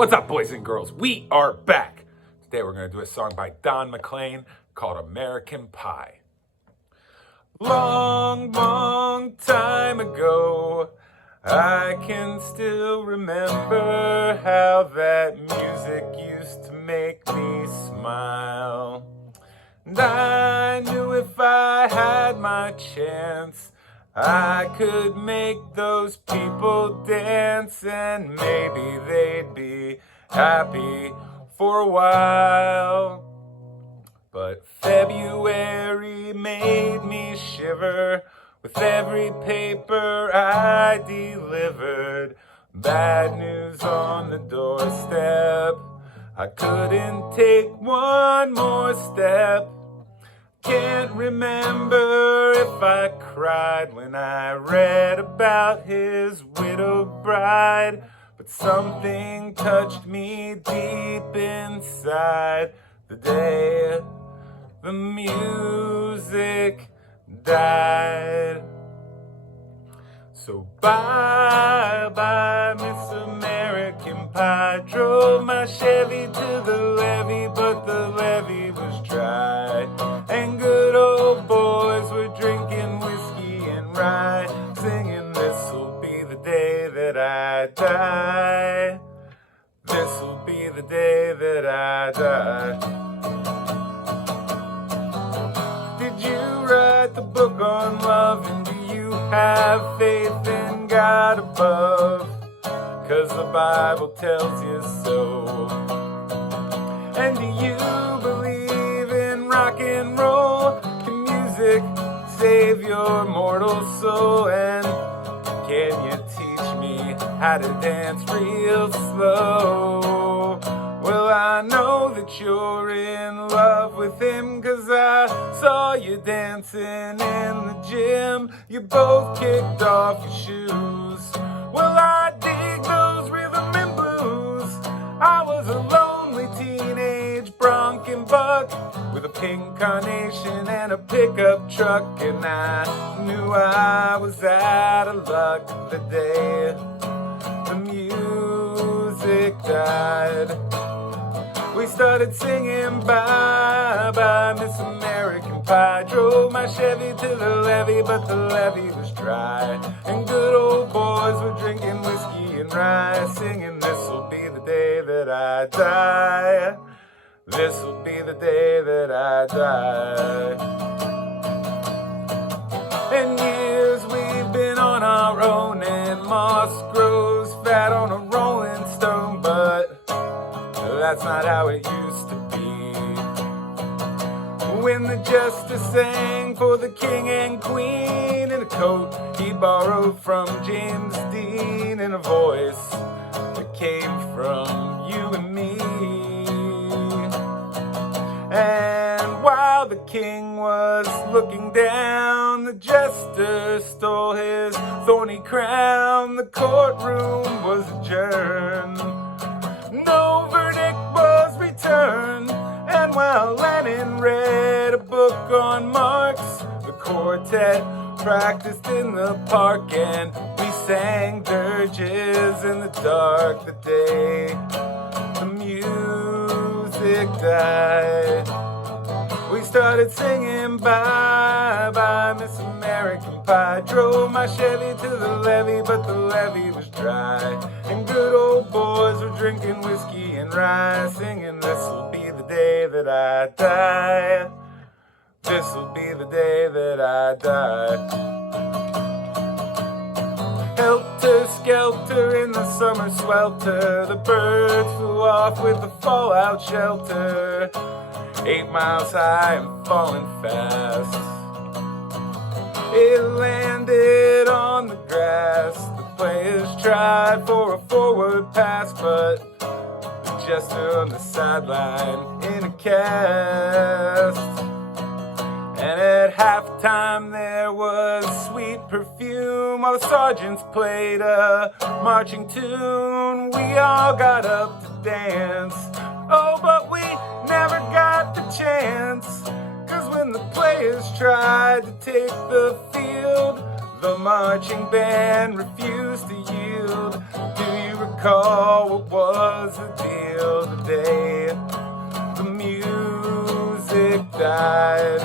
What's up, boys and girls? We are back. Today we're going to do a song by McLean called American Pie. Long, long time ago, I can still remember how that music used to make me smile. And I knew if I had my chance, I could make those people dance, and maybe they'd be happy for a while. But February made me shiver with every paper I delivered. Bad news on the doorstep. I couldn't take one more step. Can't remember if I cried when I read about his widowed bride, but something touched me deep inside the day the music died. So bye-bye, Miss American Pie. Drove my Chevy to the levee, but the levee was dry. And good old boys were drinking whiskey and rye, singing, "This'll be the day that I die. This'll be the day that I die." Did you write the book on love, and do you have faith in God above? 'Cause the Bible tells you so. And do you believe in rock and roll? Can music save your mortal soul? And can you teach me how to dance real slow? Well, I know that you're in love with him, 'cause I saw you dancing in the gym. You both kicked off your shoes. Well, I dig those rhythm and blues. I was a lonely teenage bronc and buck with a pink carnation and a pickup truck, and I knew I was out of luck the day the music died. We started singing bye-bye, Miss American Pie. Drove my Chevy to the levee, but the levee was dry. And good old boys were drinking whiskey and rye, singing, "This'll be the day that I die. This'll be the day that I die." And years we've been on our own, and moss grows fat on a rolling stone, but that's not how it used to be. When the jester sang for the king and queen in a coat he borrowed from James Dean, in a voice that came from you and me. And while the king was looking down, the jester stole his thorny crown. The courtroom was adjourned. No verdict was returned, and while Lennon read a book on Marx, the quartet practiced in the park, and we sang dirges in the dark the day the music died. We started singing bye-bye, Miss American Pie. Drove my Chevy to the levee, but the levee was dry. And good old boys were drinking whiskey and rye, singing, "This'll be the day that I die. This'll be the day that I die." Helter-skelter in the summer swelter, the birds flew off with the fallout shelter. 8 miles high and falling fast. It landed on the grass. The players tried for a forward pass, but the jester on the sideline in a cast. And at halftime there was sweet perfume while the sergeants played a marching tune. We all got up to dance. Oh, but we never got the chance, 'cause when the players tried to take the field, the marching band refused to yield. Do you recall recall what was the deal today. The music died.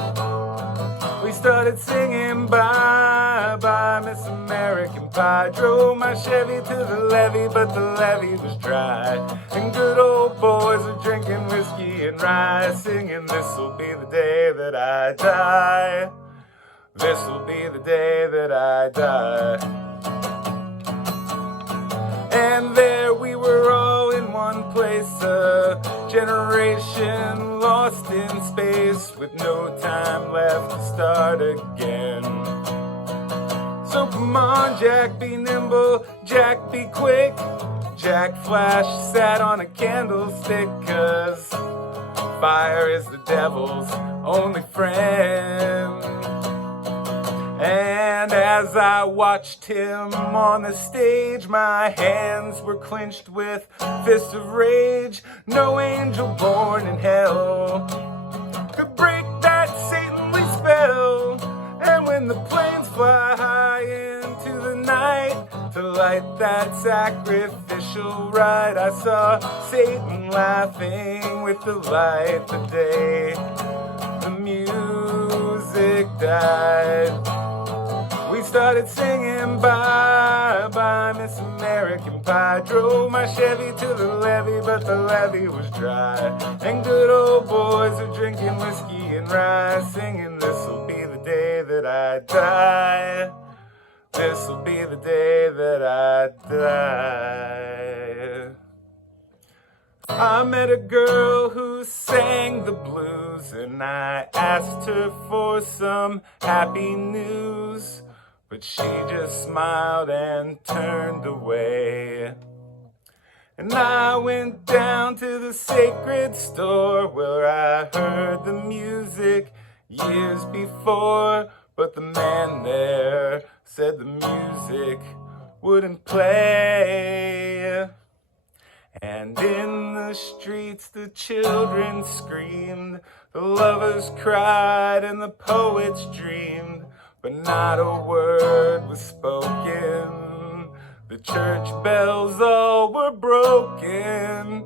We started singing bye bye Miss American Pie. Drove my Chevy to the levee, but the levee was dry. And good old boys were drinking whiskey and rye, singing this'll be the day that I die. This'll be the day that I die. And there we were all in one place, a generation lost in space with no time left to start again. So come on, Jack, be nimble, Jack, be quick. Jack Flash sat on a candlestick, 'cause fire is the devil's only friend. And as I watched him on the stage, my hands were clenched with fists of rage. No angel born in hell could break that saintly spell. And when the planes fly high into the night to light that sacrificial rite, I saw Satan laughing with delight the day the music died. We started singing bye bye Miss American Pie. Drove my Chevy to the levee, but the levee was dry. And good old boys are drinking whiskey and rye, singing this'll be the day that I die. This'll be the day that I die. I met a girl who sang the blues, and I asked her for some happy news, but she just smiled and turned away. And I went down to the sacred store where I heard the music years before, but the man there said the music wouldn't play. And in the streets the children screamed, the lovers cried, and the poets dreamed, but not a word was spoken. The church bells all were broken.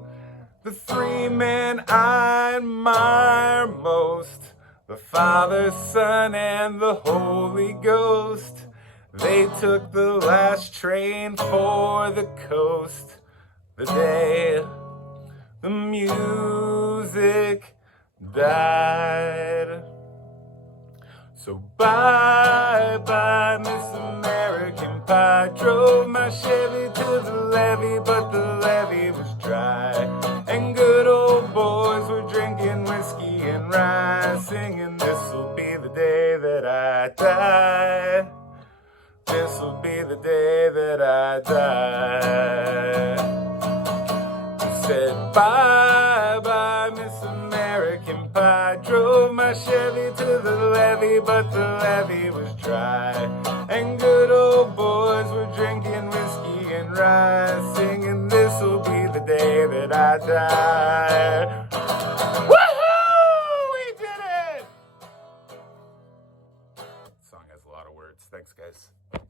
The three men I admire most, the Father, Son, and the Holy Ghost, they took the last train for the coast the day the music died. So bye bye Miss American Pie. Drove my Chevy to the levee, but the levee was dry. And good old boys were drinking whiskey and rye, singing this'll be the day that I die. This'll be the day that I die. Said bye bye Miss American Pie. Drove my Chevy to the levee, but the levee was dry. And good old boys were drinking whiskey and rye, singing this'll be the day that I die.